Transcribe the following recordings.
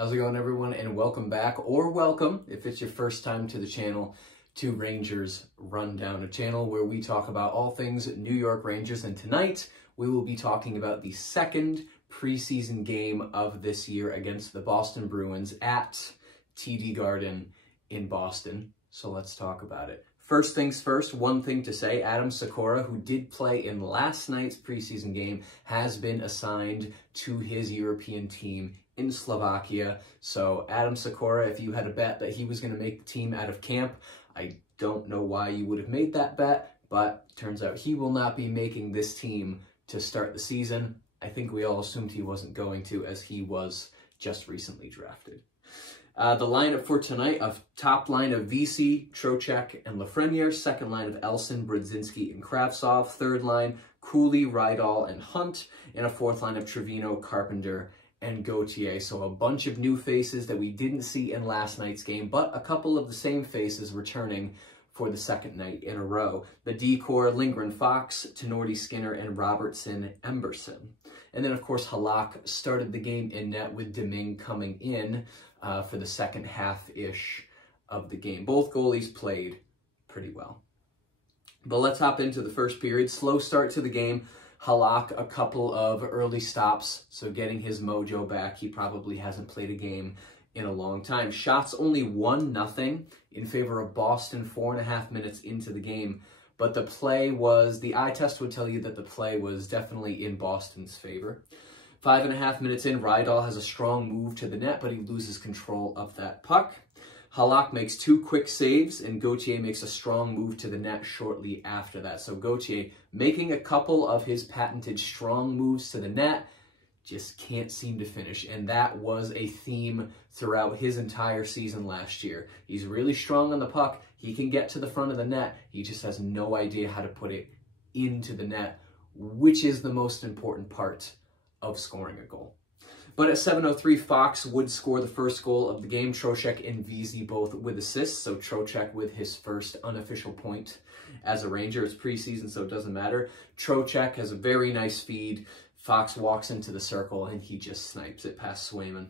How's it going, everyone? And welcome back, or welcome if it's your first time to the channel, to Rangers Rundown, a channel where we talk about all things New York Rangers. And tonight we will be talking about the second preseason game of this year against the Boston Bruins at TD Garden in Boston. So let's talk about it. First things first, one thing to say, Adam Sikora, who did play in last night's preseason game, has been assigned to his European team in Slovakia. So Adam Sikora, if you had a bet that he was going to make the team out of camp, I don't know why you would have made that bet, but turns out he will not be making this team to start the season. I think we all assumed he wasn't going to, as he was just recently drafted. The lineup for tonight, a top line of VC, Trocheck, and Lafreniere. Second line of Elson, Brodzinski, and Kravtsov. Third line, Cooley, Rydal, and Hunt. And a fourth line of Trevino, Carpenter, and Gauthier. So a bunch of new faces that we didn't see in last night's game, but a couple of the same faces returning for the second night in a row. The D-Corps, Lindgren, Fox, Tenorti, Skinner, and Robertson, Emberson. And then, of course, Halak started the game in net with Deming coming in for the second half-ish of the game. Both goalies played pretty well. But let's hop into the first period. Slow start to the game. Halak, a couple of early stops, so getting his mojo back. He probably hasn't played a game in a long time. Shots only 1-0 in favor of Boston 4.5 minutes into the game. But the play was, the eye test would tell you that the play was definitely in Boston's favor. 5.5 minutes in, Rydal has a strong move to the net, but he loses control of that puck. Halak makes 2 quick saves, and Gauthier makes a strong move to the net shortly after that. So Gauthier making a couple of his patented strong moves to the net, just can't seem to finish. And that was a theme throughout his entire season last year. He's really strong on the puck. He can get to the front of the net. He just has no idea how to put it into the net, which is the most important part of scoring a goal. But at 7:03, Fox would score the first goal of the game. Trocheck and Vesey both with assists. So Trocheck with his first unofficial point as a Ranger. It's preseason, so it doesn't matter. Trocheck has a very nice feed. Fox walks into the circle, and he just snipes it past Swayman.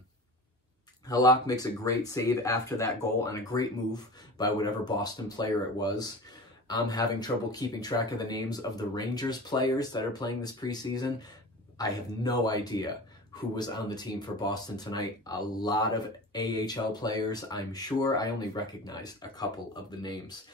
Halak makes a great save after that goal on a great move by whatever Boston player it was. I'm having trouble keeping track of the names of the Rangers players that are playing this preseason. I have no idea who was on the team for Boston tonight. A lot of AHL players, I'm sure. I only recognized a couple of the names.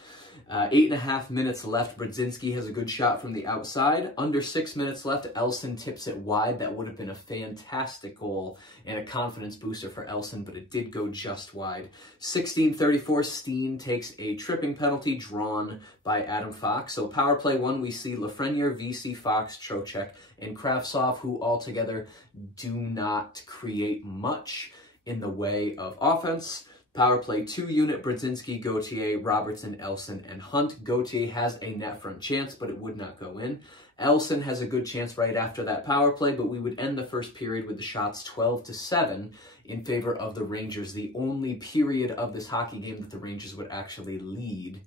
8.5 minutes left. Brodzinski has a good shot from the outside. Under 6 minutes left, Elson tips it wide. That would have been a fantastic goal and a confidence booster for Elson, but it did go just wide. 16:34, Steen takes a tripping penalty drawn by Adam Fox. So power play 1, we see Lafreniere, VC, Fox, Trocheck, and Kravtsov, who altogether do not create much in the way of offense. Power play 2 unit, Brodzinski, Gauthier, Robertson, Elson, and Hunt. Gauthier has a net front chance, but it would not go in. Elson has a good chance right after that power play, but we would end the first period with the shots 12-7 in favor of the Rangers, the only period of this hockey game that the Rangers would actually lead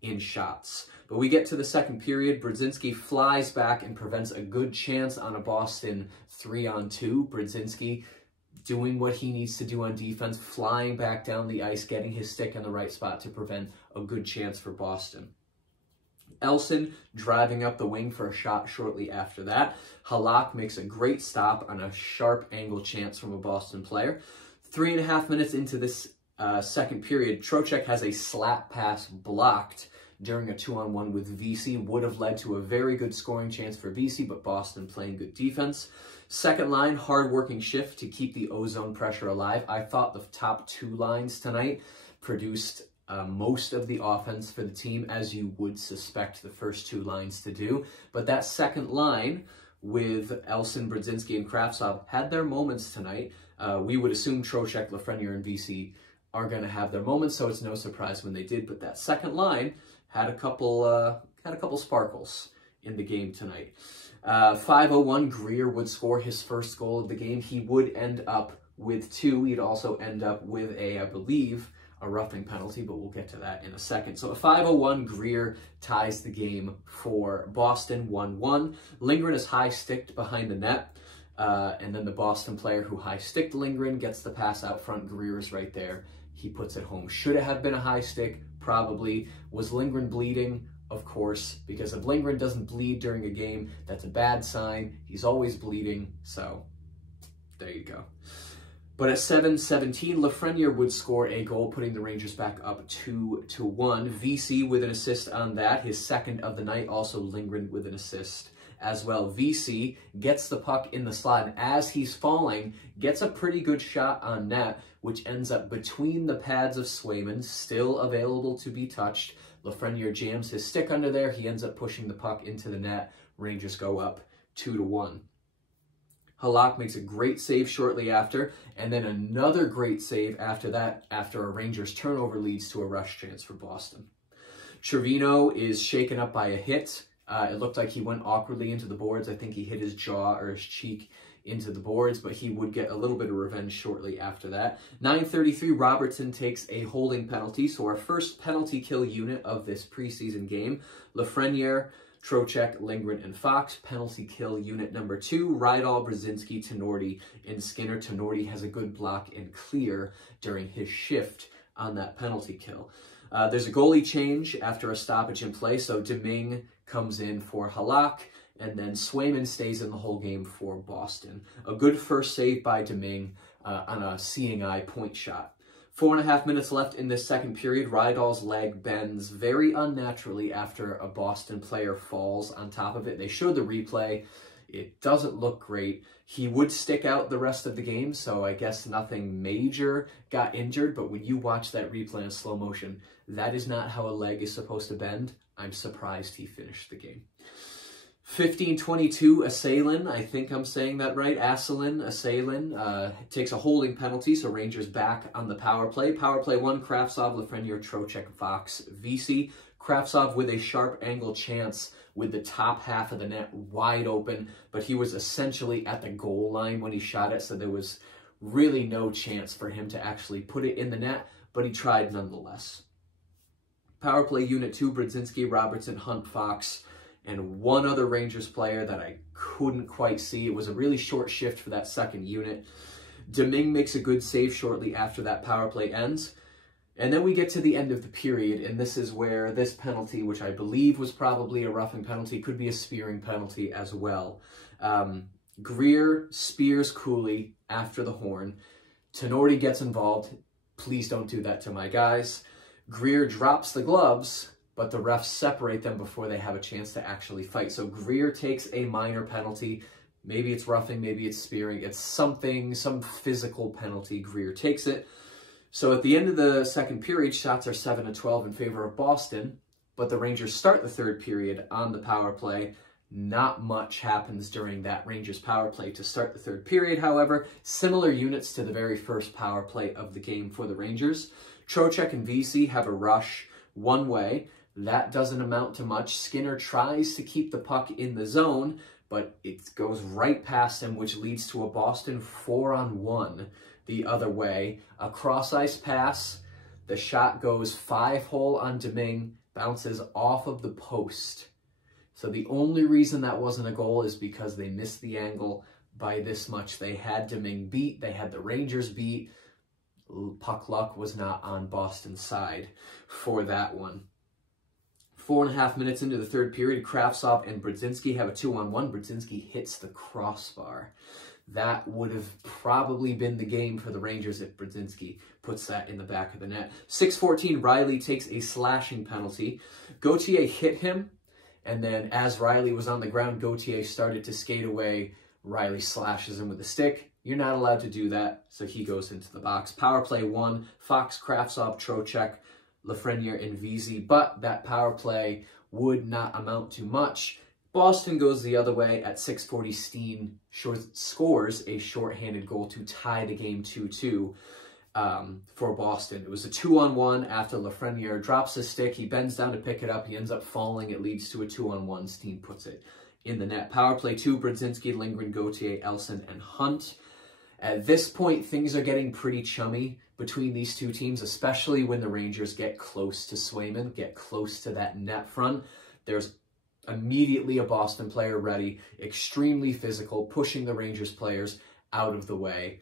in shots. But we get to the second period. Brodzinski flies back and prevents a good chance on a Boston 3-on-2. Brodzinski doing what he needs to do on defense, flying back down the ice, getting his stick in the right spot to prevent a good chance for Boston. Elson driving up the wing for a shot shortly after that. Halak makes a great stop on a sharp angle chance from a Boston player. 3.5 minutes into this second period, Trocheck has a slap pass blocked during a 2-on-1 with VC. Would have led to a very good scoring chance for VC, but Boston playing good defense. Second line, hard-working shift to keep the ozone pressure alive. I thought the top 2 lines tonight produced most of the offense for the team, as you would suspect the first 2 lines to do. But that second line with Elson, Brodzinski, and Kravtsov had their moments tonight. We would assume Trocheck, Lafreniere, and VC are going to have their moments, so it's no surprise when they did. But that second line had a couple sparkles in the game tonight. 5:01, Greer would score his first goal of the game. He would end up with 2. He'd also end up with I believe, a roughing penalty, but we'll get to that in a second. So at 5:01, Greer ties the game for Boston 1-1. Lindgren is high-sticked behind the net. And then the Boston player who high-sticked Lindgren gets the pass out front. Greer is right there. He puts it home. Should it have been a high stick? Probably. Was Lindgren bleeding? Of course, because if Lindgren doesn't bleed during a game, that's a bad sign. He's always bleeding, so there you go. But at 7:17, Lafreniere would score a goal, putting the Rangers back up 2-1. VC with an assist on that, his second of the night. Also Lindgren with an assist as well. VC gets the puck in the slot, and as he's falling, gets a pretty good shot on net, which ends up between the pads of Swayman, still available to be touched. Lafreniere jams his stick under there. He ends up pushing the puck into the net. Rangers go up 2-1. Halak makes a great save shortly after, and then another great save after that, after a Rangers turnover leads to a rush chance for Boston. Trevino is shaken up by a hit. It looked like he went awkwardly into the boards. I think he hit his jaw or his cheek into the boards, but he would get a little bit of revenge shortly after that. 9:33, Robertson takes a holding penalty, so our first penalty kill unit of this preseason game. Lafreniere, Trocheck, Lindgren, and Fox. Penalty kill unit number 2, Rydal, Brzezinski, Tenorti, and Skinner. Tenorti has a good block and clear during his shift on that penalty kill. There's a goalie change after a stoppage in play, so Deming comes in for Halak, and then Swayman stays in the whole game for Boston. A good first save by Deming on a seeing eye point shot. 4.5 minutes left in this second period. Rydal's leg bends very unnaturally after a Boston player falls on top of it. They showed the replay. It doesn't look great. He would stick out the rest of the game, so I guess nothing major got injured, but when you watch that replay in slow motion, that is not how a leg is supposed to bend. I'm surprised he finished the game. 15:22, Asselin, I think I'm saying that right, Asselin takes a holding penalty, so Rangers back on the power play. Power play 1, Kravtsov, Lafreniere, Trocheck, Fox, VC. Kravtsov with a sharp angle chance with the top half of the net wide open, but he was essentially at the goal line when he shot it, so there was really no chance for him to actually put it in the net, but he tried nonetheless. Power play unit 2, Brzezinski, Robertson, Hunt, Fox, and one other Rangers player that I couldn't quite see. It was a really short shift for that second unit. Deming makes a good save shortly after that power play ends. And then we get to the end of the period, and this is where this penalty, which I believe was probably a roughing penalty, could be a spearing penalty as well. Greer spears Cooley after the horn. Tenorti gets involved. Please don't do that to my guys. Greer drops the gloves, but the refs separate them before they have a chance to actually fight. So Greer takes a minor penalty. Maybe it's roughing, maybe it's spearing. It's something, some physical penalty. Greer takes it. So at the end of the second period, shots are 7-12 in favor of Boston, but the Rangers start the third period on the power play. Not much happens during that Rangers power play to start the third period, however. Similar units to the very first power play of the game for the Rangers. Trocheck and VC have a rush one way. That doesn't amount to much. Skinner tries to keep the puck in the zone, but it goes right past him, which leads to a Boston 4-on-1 the other way. A cross-ice pass. The shot goes 5-hole on Deming, bounces off of the post. So the only reason that wasn't a goal is because they missed the angle by this much. They had Deming beat. They had the Rangers beat. Puck luck was not on Boston's side for that one. 4.5 minutes into the third period, Kravtsov and Brzezinski have a 2-on-1. Brzezinski hits the crossbar. That would have probably been the game for the Rangers if Brzezinski puts that in the back of the net. 6:14, Riley takes a slashing penalty. Gauthier hit him, and then as Riley was on the ground, Gauthier started to skate away. Riley slashes him with a stick. You're not allowed to do that, so he goes into the box. Power play 1, Fox, Kravtsov, Trocheck, Lafreniere, and VZ, but that power play would not amount to much. Boston goes the other way at 6:40. Steen scores a shorthanded goal to tie the game 2-2 for Boston. It was a 2-on-1 after Lafreniere drops his stick. He bends down to pick it up. He ends up falling. It leads to a 2-on-1. Steen puts it in the net. Power play 2, Brzezinski, Lindgren, Gauthier, Elson, and Hunt. At this point, things are getting pretty chummy between these two teams, especially when the Rangers get close to Swayman, get close to that net front. There's Immediately a Boston player ready, extremely physical, pushing the Rangers players out of the way.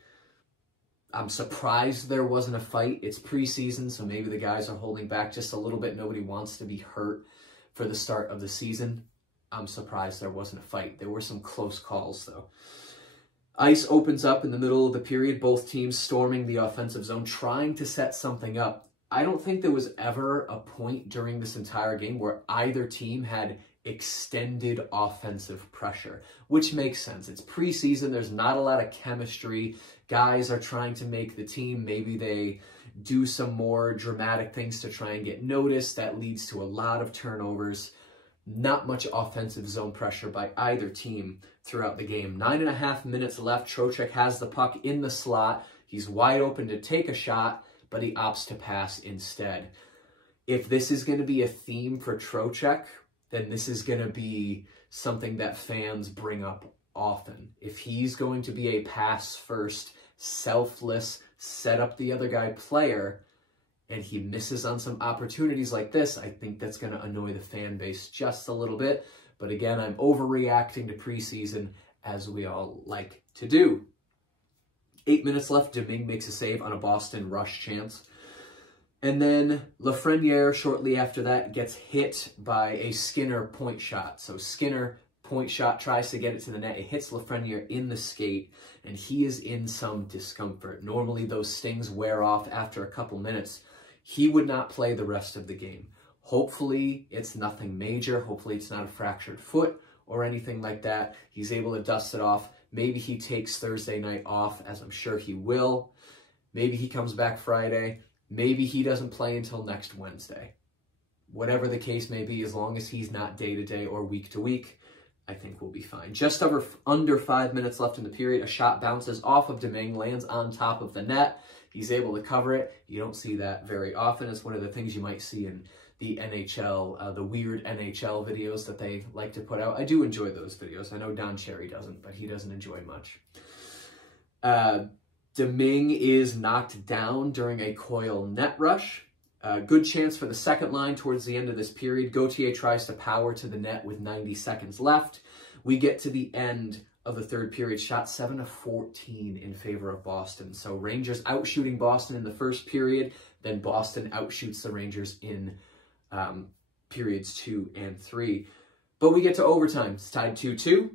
I'm surprised there wasn't a fight. It's preseason, so maybe the guys are holding back just a little bit. Nobody wants to be hurt for the start of the season. I'm surprised there wasn't a fight. There were some close calls, though. Ice opens up in the middle of the period, both teams storming the offensive zone, trying to set something up. I don't think there was ever a point during this entire game where either team had extended offensive pressure, which makes sense. It's preseason. There's not a lot of chemistry. Guys are trying to make the team. Maybe they do some more dramatic things to try and get noticed. That leads to a lot of turnovers. Not much offensive zone pressure by either team throughout the game. 9.5 minutes left. Trocheck has the puck in the slot. He's wide open to take a shot, but he opts to pass instead. If this is going to be a theme for Trocheck, then this is going to be something that fans bring up often. If he's going to be a pass-first, selfless, set-up-the-other-guy player, and he misses on some opportunities like this, I think that's going to annoy the fan base just a little bit. But again, I'm overreacting to preseason, as we all like to do. 8 minutes left. Domingue makes a save on a Boston rush chance. And then Lafreniere, shortly after that, gets hit by a Skinner point shot. So Skinner, point shot, tries to get it to the net. It hits Lafreniere in the skate, and he is in some discomfort. Normally, those stings wear off after a couple minutes. He would not play the rest of the game. Hopefully, it's nothing major. Hopefully, it's not a fractured foot or anything like that. He's able to dust it off. Maybe he takes Thursday night off, as I'm sure he will. Maybe he comes back Friday. Maybe he doesn't play until next Wednesday. Whatever the case may be, as long as he's not day-to-day or week-to-week, I think we'll be fine. Just under 5 minutes left in the period, a shot bounces off of Domingue, lands on top of the net. He's able to cover it. You don't see that very often. It's one of the things you might see in the NHL, the weird NHL videos that they like to put out. I do enjoy those videos. I know Don Cherry doesn't, but he doesn't enjoy much. Domingue is knocked down during a Coyle net rush. Good chance for the second line towards the end of this period. Gauthier tries to power to the net with 90 seconds left. We get to the end of the third period, shot 7 of 14 in favor of Boston. So Rangers outshooting Boston in the first period, then Boston outshoots the Rangers in periods 2 and 3. But we get to overtime. It's tied 2-2.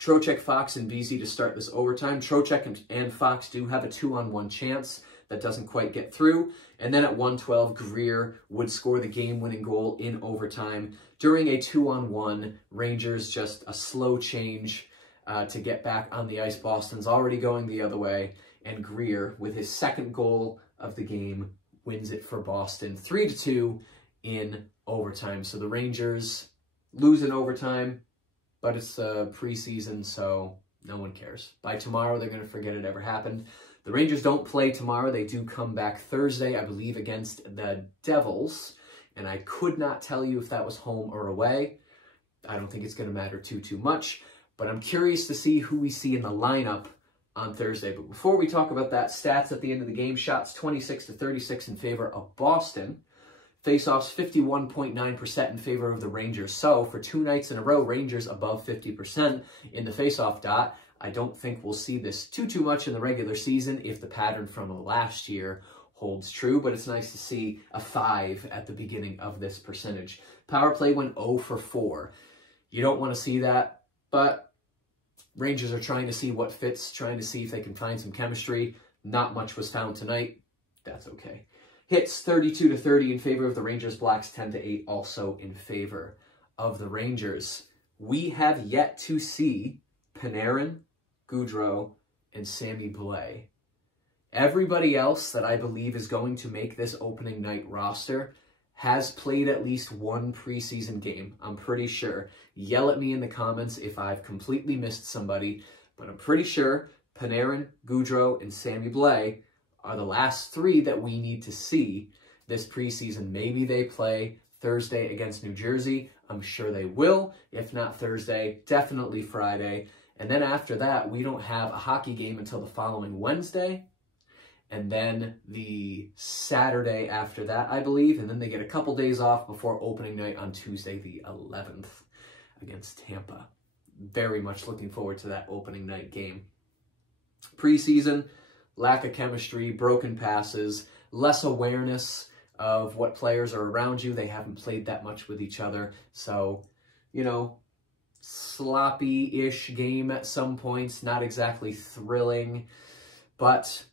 Trocheck, Fox, and Vesey to start this overtime. Trocheck and Fox do have a 2-on-1 chance that doesn't quite get through. And then at 1:12, Greer would score the game-winning goal in overtime. During a 2-on-1, Rangers just a slow change to get back on the ice. Boston's already going the other way. And Greer, with his second goal of the game, wins it for Boston 3-2 in overtime. So the Rangers lose in overtime, but it's preseason, so no one cares. By tomorrow, they're going to forget it ever happened. The Rangers don't play tomorrow. They do come back Thursday, I believe, against the Devils. And I could not tell you if that was home or away. I don't think it's going to matter too much. But I'm curious to see who we see in the lineup on Thursday. But before we talk about that, stats at the end of the game. Shots 26-36 in favor of Boston. Faceoffs 51.9% in favor of the Rangers. So for 2 nights in a row, Rangers above 50% in the faceoff dot. I don't think we'll see this too much in the regular season if the pattern from last year holds true, but it's nice to see a 5 at the beginning of this percentage. Power play went 0 for 4. You don't want to see that, but Rangers are trying to see what fits, trying to see if they can find some chemistry. Not much was found tonight. That's okay. Hits 32-30 in favor of the Rangers. Blacks 10-8 also in favor of the Rangers. We have yet to see Panarin, Gaudreau, and Sammy Blais. Everybody else that I believe is going to make this opening night roster has played at least one preseason game. I'm pretty sure. Yell at me in the comments if I've completely missed somebody, but I'm pretty sure Panarin, Gaudreau, and Sammy Blais are the last 3 that we need to see this preseason. Maybe they play Thursday against New Jersey. I'm sure they will. If not Thursday, definitely Friday. And then after that, we don't have a hockey game until the following Wednesday. and then the Saturday after that, I believe, and then they get a couple days off before opening night on Tuesday the 11th against Tampa. Very much looking forward to that opening night game. Preseason, lack of chemistry, broken passes, less awareness of what players are around you. They haven't played that much with each other. So, you know, sloppy-ish game at some points, not exactly thrilling, but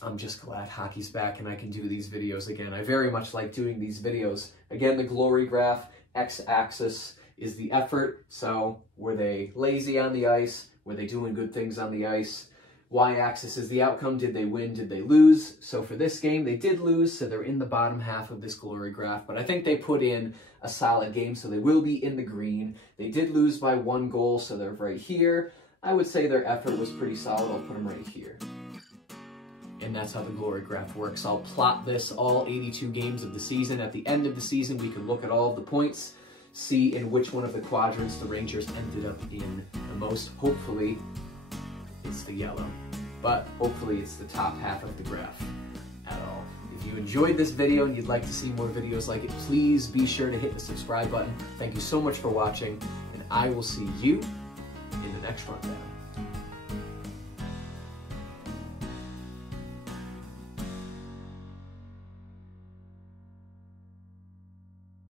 I'm just glad hockey's back and I can do these videos again. I very much like doing these videos. Again, the glory graph, x-axis is the effort. So were they lazy on the ice? Were they doing good things on the ice? Y-axis is the outcome. Did they win? Did they lose? So for this game, they did lose, so they're in the bottom half of this glory graph. But I think they put in a solid game, so they will be in the green. They did lose by 1 goal, so they're right here. I would say their effort was pretty solid. I'll put them right here. And that's how the glory graph works. I'll plot this all 82 games of the season. At the end of the season, we can look at all of the points, see in which one of the quadrants the Rangers ended up in the most. Hopefully, it's the yellow, but hopefully it's the top half of the graph at all. If you enjoyed this video and you'd like to see more videos like it, please be sure to hit the subscribe button. Thank you so much for watching, and I will see you in the next rundown.